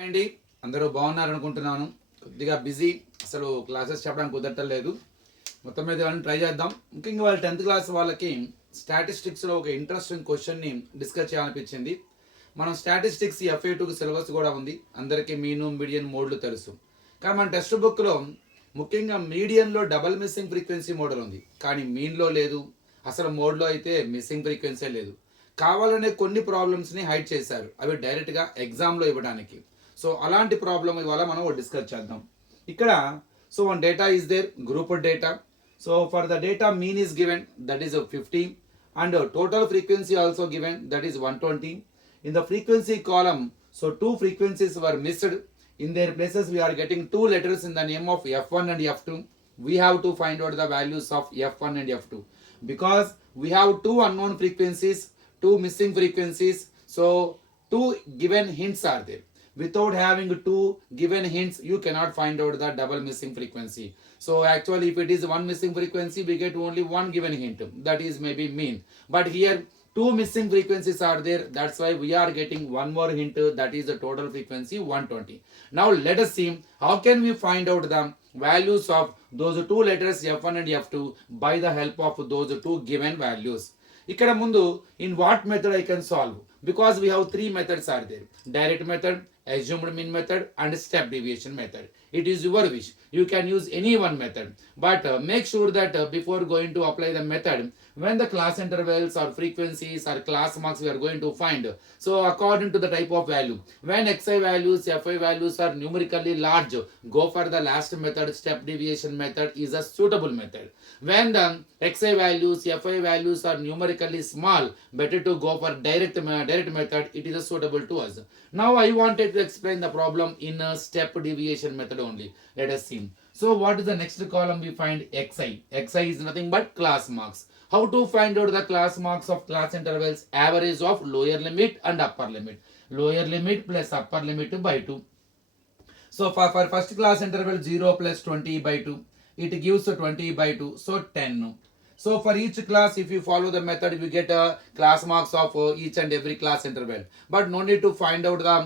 అండి అందరూ బాగున్నారు అనుకుంటున్నాను. కొద్దిగా బిజీ, అసలు క్లాసెస్ చెప్పడానికి కుదరట్లేదు. మొత్తం మీద వాళ్ళని ట్రై చేద్దాం. ముఖ్యంగా వాళ్ళ 10th క్లాస్ వాళ్ళకి స్టాటిస్టిక్స్లో ఒక ఇంట్రెస్టింగ్ క్వశ్చన్ని డిస్కస్ చేయాలనిపించింది. మనం స్టాటిస్టిక్స్ FA2కి సిలబస్ కూడా ఉంది, అందరికీ మీను మీడియన్ మోడ్లు తెలుసు. కానీ మన టెక్స్ట్ బుక్లో ముఖ్యంగా మీడియన్లో డబల్ మిస్సింగ్ ఫ్రీక్వెన్సీ మోడల్ ఉంది, కానీ మీన్లో లేదు. అసలు మోడ్లో అయితే మిస్సింగ్ ఫ్రీక్వెన్సీ లేదు. కావాలనే కొన్ని ప్రాబ్లమ్స్ని హైడ్ చేశారు, అవి డైరెక్ట్గా ఎగ్జామ్లో ఇవ్వడానికి. సో అలాంటి ప్రాబ్లం ఇవాళ మనం డిస్కస్ చేద్దాం. ఇక్కడ so one data is there, group data. So for the data mean is given, that is 50, and total frequency also given, that is 120. In the frequency column, so two frequencies were missed. In their places we are getting two letters in the name of F1 and F2. We have to find out the values of F1 and F2 because we have two unknown frequencies, two missing frequencies. So two given hints are there. Without having two given hints, you cannot find out the double missing frequency. So actually if it is one missing frequency, we get only one given hint, that is maybe mean. But here two missing frequencies are there, that's why we are getting one more hint, that is the total frequency 120. Now let us see how can we find out the values of those two letters F1 and F2 by the help of those two given values. ఇక్కడ ముందు in what method I can solve, because we have three methods are there: direct method, assumed mean method, and step deviation method. It is your wish, you can use any one method, but make sure that before going to apply the method, when the class intervals or frequencies or class marks we are going to find, so according to the type of value, when xi values, fi values are numerically large, go for the last method, step deviation method is a suitable method. When the xi values, fi values are numerically small, better to go for direct method, it is a suitable to us. Now I wanted to explain the problem in a step deviation method only. Let us see. So what is the next column? We find xi. Xi is nothing but class marks. How to find out the class marks of class intervals? Average of lower limit and upper limit. Lower limit plus upper limit by 2. So for first class interval 0 plus 20 by 2, it gives 20 by 2, so 10. So for each class, if you follow the method, you get a class marks of each and every class interval. But no need to find out the,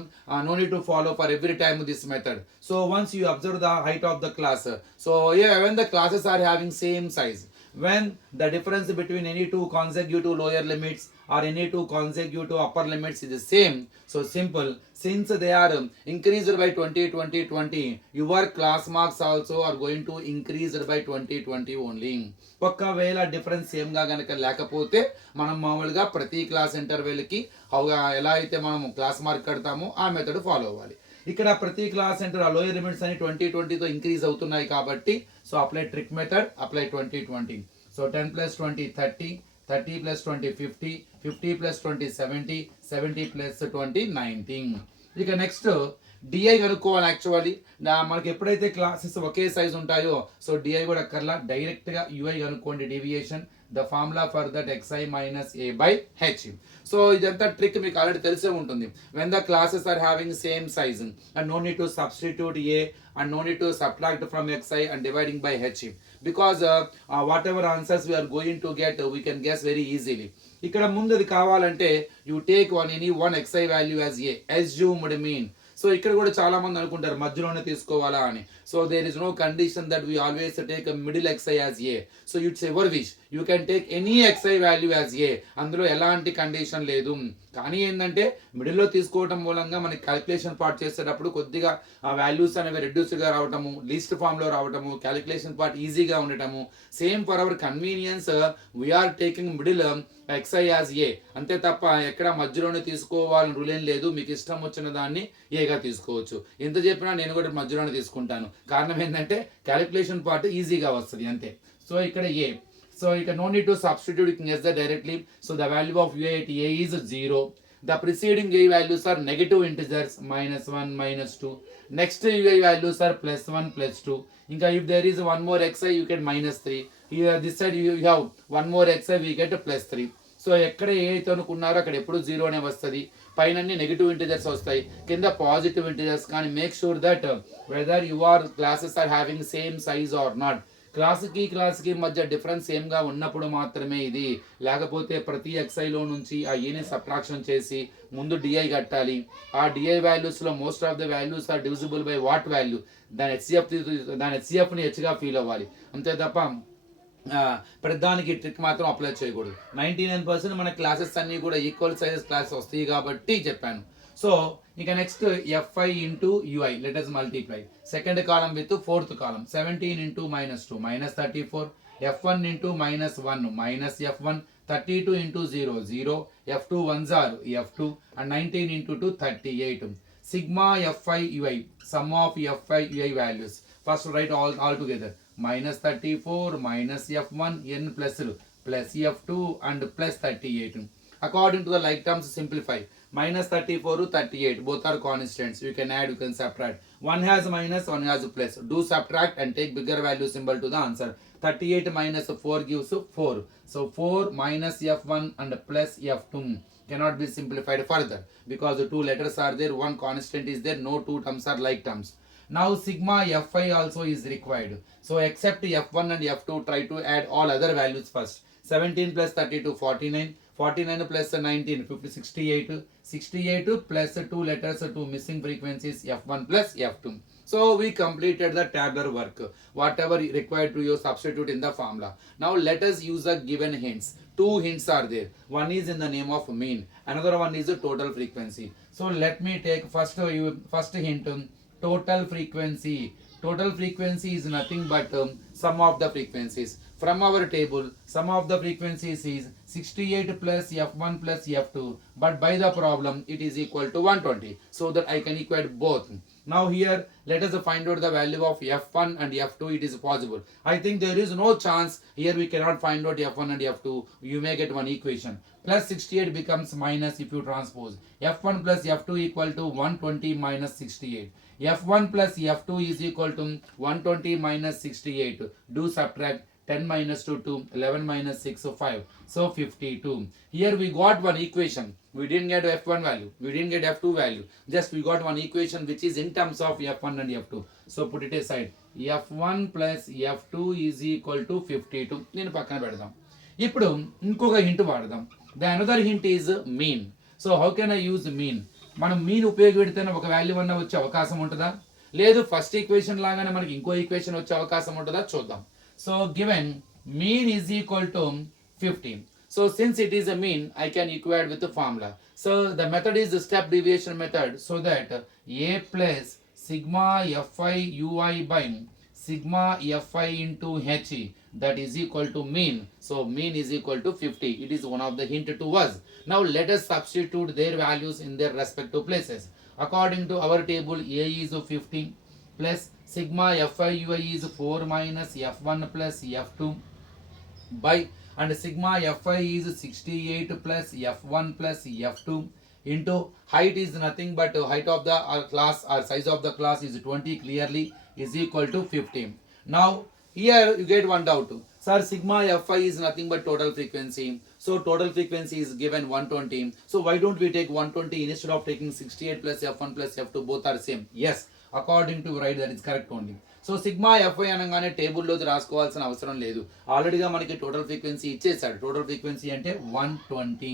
no need to follow for every time this method. So once you observe the height of the class, so yeah, when the classes are having same size, when the difference between any two consecutive lower limits or any two consecutive upper limits is the same, so simple, since they are increased by 20 20 20, your class marks also are going to increase by 20 20 only. ఒకవేళ difference same గా గనక లేకపోతే మనం మామూలుగా ప్రతి క్లాస్ ఇంటర్వెల్కి ఎలా అయితే మనం క్లాస్ మార్క్ కడతామో ఆ మెథడ్ ఫాలో అవ్వాలి. ఇక్కడ ప్రతి క్లాస్ ఇంటర్ లోయర్ లిమిట్స్ అని 20 20తో ఇంక్రీజ్ అవుతున్నాయి కాబట్టి, so apply trick method, apply 20 20. సో 10 plus 20 30, 30 plus 20 50, 50 plus 20 70, 70 plus 20 90. ఇక నెక్స్ట్ డిఐ కనుక్కోవాలి. యాక్చువల్లీ మనకి ఎప్పుడైతే క్లాసెస్ ఒకే సైజ్ ఉంటాయో, సో డిఐ కూడా అక్కర్లా, డైరెక్ట్గా యూఐ కనుక్కోండి. Deviation, the formula for that xi minus a by h. So ఇదంతా ట్రిక్ మీకు ఆల్రెడీ తెలిసే ఉంటుంది. When the classes are having same size and no need to substitute a and no need to subtract from xi and dividing by h, because whatever answers we are going to get, we can guess very easily. ఇక్కడ ముందు అది కావాలంటే you take any one xi value as a assumed mean. So ఇక్కడ కూడా చాలా మంది అనుకుంటారు మధ్యలోనే తీసుకోవాలా అని. So there is no condition that we always take middle xi as a. So it's ever wish, you can take any xi value as a, అందులో ఎలాంటి కండిషన్ లేదు. కానీ ఏంటంటే మిడిల్లో తీసుకోవడం మూలంగా మనకి క్యాలిక్యులేషన్ పార్ట్ చేసేటప్పుడు కొద్దిగా ఆ వాల్యూస్ అనేవి రెడ్యూస్గా రావటము, లీస్ట్ ఫామ్లో రావటము, క్యాలిక్యులేషన్ పార్ట్ ఈజీగా ఉండటము. Same for our convenience we are taking middle xi as a, అంతే తప్ప ఎక్కడ మధ్యలోనే తీసుకోవాలని రూల్ ఏం లేదు. మీకు ఇష్టం వచ్చిన దాన్ని ఏగా తీసుకోవచ్చు. ఎంత చెప్పినా నేను కూడా మధ్యలోనే తీసుకుంటాను. కారణం ఏంటంటే క్యాలిక్యులేషన్ పార్ట్ ఈజీగా వస్తుంది అంతే. సో ఇక్కడ ఏ, సో ఇక్కడ no need to substitute, you can guess that directly. So the value of a at a is 0. The preceding a values are negative integers, -1 -2. Next a values are +1 +2. ఇంకా if there is one more xi, you get -3. Here this side you have one more xi, we get +3. సో ఎక్కడ ఏ అయితే అనుకున్నారో అక్కడ ఎప్పుడు 0 అనే వస్తుంది. పైన negative integers వస్తాయి, కింద పాజిటివ్ ఇంటిజర్స్. కానీ make sure that whether your classes are having same size or not. క్లాస్కి మధ్య డిఫరెన్స్ సేమ్గా ఉన్నప్పుడు మాత్రమే ఇది, లేకపోతే ప్రతి ఎక్సైలో నుంచి ఆ ఏని సబ్ట్రాక్షన్ చేసి ముందు డిఐ కట్టాలి. ఆ డిఐ వాల్యూస్లో most of the values are divisible by what value, దాని హెచ్సిఎఫ్ని హెచ్గా ఫీల్ అవ్వాలి. అంతే తప్ప ప్రతిదానికి ట్రిక్ మాత్రం అప్లై చేయకూడదు. 99% మన క్లాసెస్ అన్నీ కూడా ఈక్వల్ సైజెస్ క్లాసెస్ వస్తాయి కాబట్టి చెప్పాను. సో ఇక next f i into u i let us multiply second column with fourth column. 17 into -2 -34, f1 into -1 -f1, 32 into 0 0, f2 1s are f2 and 19 into 2 38. Sigma fi ui, sum of fi ui values. First write all together. -34 minus f1 n plus f2 and plus 38. According to the like terms simplify. -34 38 both are constants. You can add, you can subtract. One has minus, one has plus. Do subtract and take bigger value symbol to the answer. 38 minus 4 gives 4. So 4 minus f1 and plus f2 cannot be simplified further because the two letters are there, one constant is there, no two terms are like terms. Now sigma fi also is required. So except f1 and f2, try to add all other values first. 17 plus 32 49, 49 plus 19 50 68, 68 plus 2 letters, 2 missing frequencies, f1 plus f2. So we completed the tabular work. Whatever required to you substitute in the formula. Now let us use the given hints. Two hints are there. One is in the name of mean, another one is the total frequency. So let me take first hint. Total frequency. Total frequency is nothing but sum of the frequencies. From our table, sum of the frequencies is 68 plus f1 plus f2, but by the problem it is equal to 120, so that I can equate both. Now here let us find out the value of f1 and f2. It is possible. I think there is no chance here we cannot find out f1 and f2. You may get one equation. Plus 68 becomes minus if you transpose. f1 plus f2 equal to 120 minus 68. f1 plus f2 is equal to 120 minus 68. Do subtract. 10 minus 2 2, 11 minus 6 5, so 52. Here we got one equation. We didn't get f1 value, we didn't get f2 value, just we got one equation which is in terms of f1 and f2. So put it aside. f1 plus f2 is equal to 52. నేను పక్కన పెడదాం. ఇప్పుడు ఇంకొక hint వాడదాం. The another hint is mean. So how can I use mean? మనం mean ఉపయోగపెడితేనే ఒక value అన్న వచ్చే అవకాశం ఉంటుందా, లేదు ఫస్ట్ ఈక్వేషన్ లాగానే మనకి ఇంకో ఈక్వేషన్ వచ్చే అవకాశం ఉంటుందా చూద్దాం. So given mean is equal to 15. So since it is a mean, I can equate with the formula. So the method is the step deviation method, so that a plus sigma fi ui by sigma fi into h, that is equal to mean. So mean is equal to 50. It is one of the hint to us. Now let us substitute their values in their respective places. According to our table, a is 50 plus sigma fi ui is 4 minus f1 plus f2 by, and sigma fi is 68 plus f1 plus f2 into height is nothing but height of the class or size of the class is 20 clearly is equal to 15. Now here you get one doubt. Sir, sigma fi is nothing but total frequency. So total frequency is given 120. So why don't we take 120 instead of taking 68 plus f1 plus f2? Both are same. Yes, according to right, that is correct only. So sigma f i అనగానే టేబుల్లోది రాసుకోవాల్సిన అవసరం లేదు. ఆల్రెడీగా మనకి total frequency ఇచ్చేసాడు. Total frequency అంటే 120.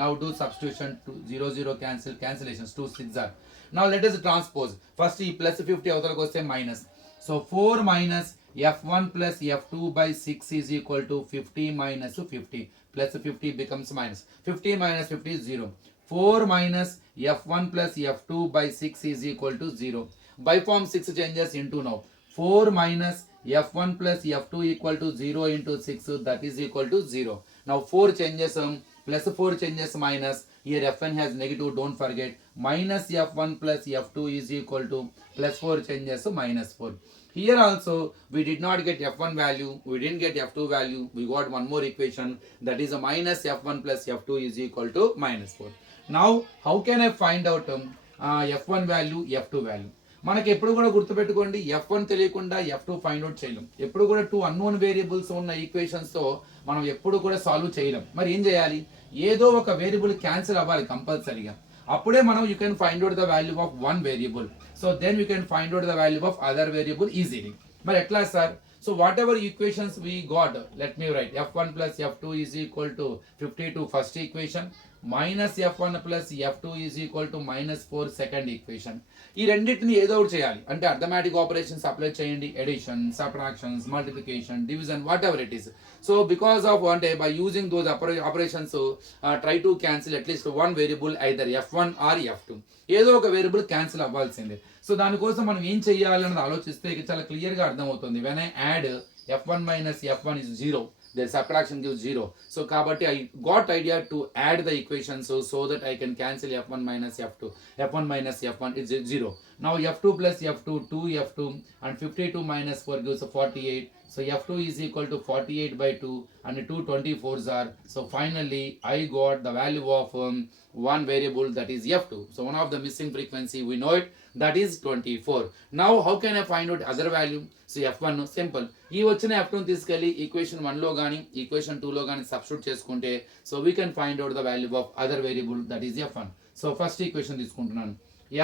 Now do substitution 0 0 cancellations 2 6 are. Now let us transpose. First ఈ ప్లస్ 50 అవతలకు వస్తే minus. So 4 minus f1 plus f2 by 6 is equal to 50 minus 50. Plus 50 becomes minus. 50 minus 50 is 0. 4 minus f1 plus f2 by 6 is equal to 0. By form 6 changes into now. 4 minus f1 plus f2 equal to 0 into 6, that is equal to 0. Now 4 changes, plus 4 changes minus. Here fn has negative, don't forget. Minus f1 plus f2 is equal to plus 4 changes minus 4. Here also we did not get f1 value, we didn't get f2 value. We got one more equation, that is a minus f1 plus f2 is equal to minus 4. Now how can I find out f1 value, f2 value? మనకి ఎప్పుడు కూడా గుర్తుపెట్టుకోండి, f1 తెలియకుండా f2 find out చేయలేం. ఎప్పుడు కూడా 2 unknown variables ఉన్న ఈక్వేషన్స్తో మనం ఎప్పుడు కూడా సాల్వ్ చేయలేం. మరి ఏం చేయాలి? ఏదో ఒక వేరియబుల్ క్యాన్సిల్ అవ్వాలి కంపల్సరీగా. అప్పుడే మనం you can find out the value of one variable. So then you can find out the value of other variable easily. మరి ఎట్లా sir? So whatever equations we got, let me write. f1 plus f2 is equal to 52 first equation, minus F1 plus F2 is equal to -4 second equation. ఈ రెండింటిని ఏదో ఒకటి చేయాలి. అంటే arithmetic operations apply చేయండి, addition, subtractions, multiplication, division, what ever it is. So because of అంటే by using those operations try to cancel at least one variable either F1 or F2. ఏదో ఒక వేరియబుల్ క్యాన్సిల్ అవ్వాల్సిందే. సో దానికోసం మనం ఏం చెయ్యాలి అన్నది ఆలోచిస్తే ఇక చాలా క్లియర్గా అర్థమవుతుంది. When I add F1 minus F1 is 0. The subtraction gives 0. So kabatti I got idea to add the equations so that I can cancel F1 minus F2. F1 minus F1 is 0. Now F2 plus F2, 2F2, and 52 minus 4 gives 48. So F2 is equal to 48 by 2 and 2 24s are. So finally I got the value of one variable, that is F2. So one of the missing frequency, we know it, that is 24. Now how can I find out other value? So F1 simple. ఈ వచ్చిన F2 తీసుకెళ్ళి ఈక్వేషన్ 1 లో గానీ ఈక్వేషన్ 2 లో గానీ సబ్స్టిట్యూట్ చేసుకుంటే so we can find out the value of other variable, that is F1. So first equation తీసుకుంటున్నాను.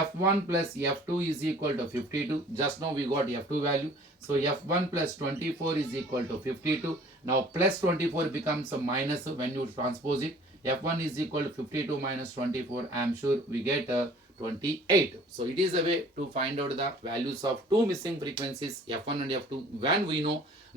F1 plus F2 is equal to 52. Just now we got F2 value. So F1 plus 24 is equal to 52. Now plus 24 becomes a minus when you transpose it. F1 is equal to 52 minus 24. I am sure we get 28. So it is a way to find out the values of two missing frequencies, F1 and F2, when we know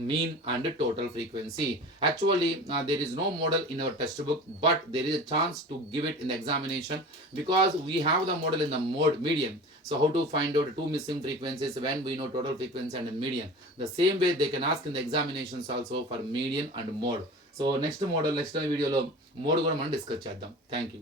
mean and total frequency. Actually there is no model in our textbook, but there is a chance to give it in the examination because we have the model in the mode median. So how to find out two missing frequencies when we know total frequency and median. The same way they can ask in the examinations also for median and mode. So next model, next video lo mode కూడా మనం discuss చేద్దాం. Thank you.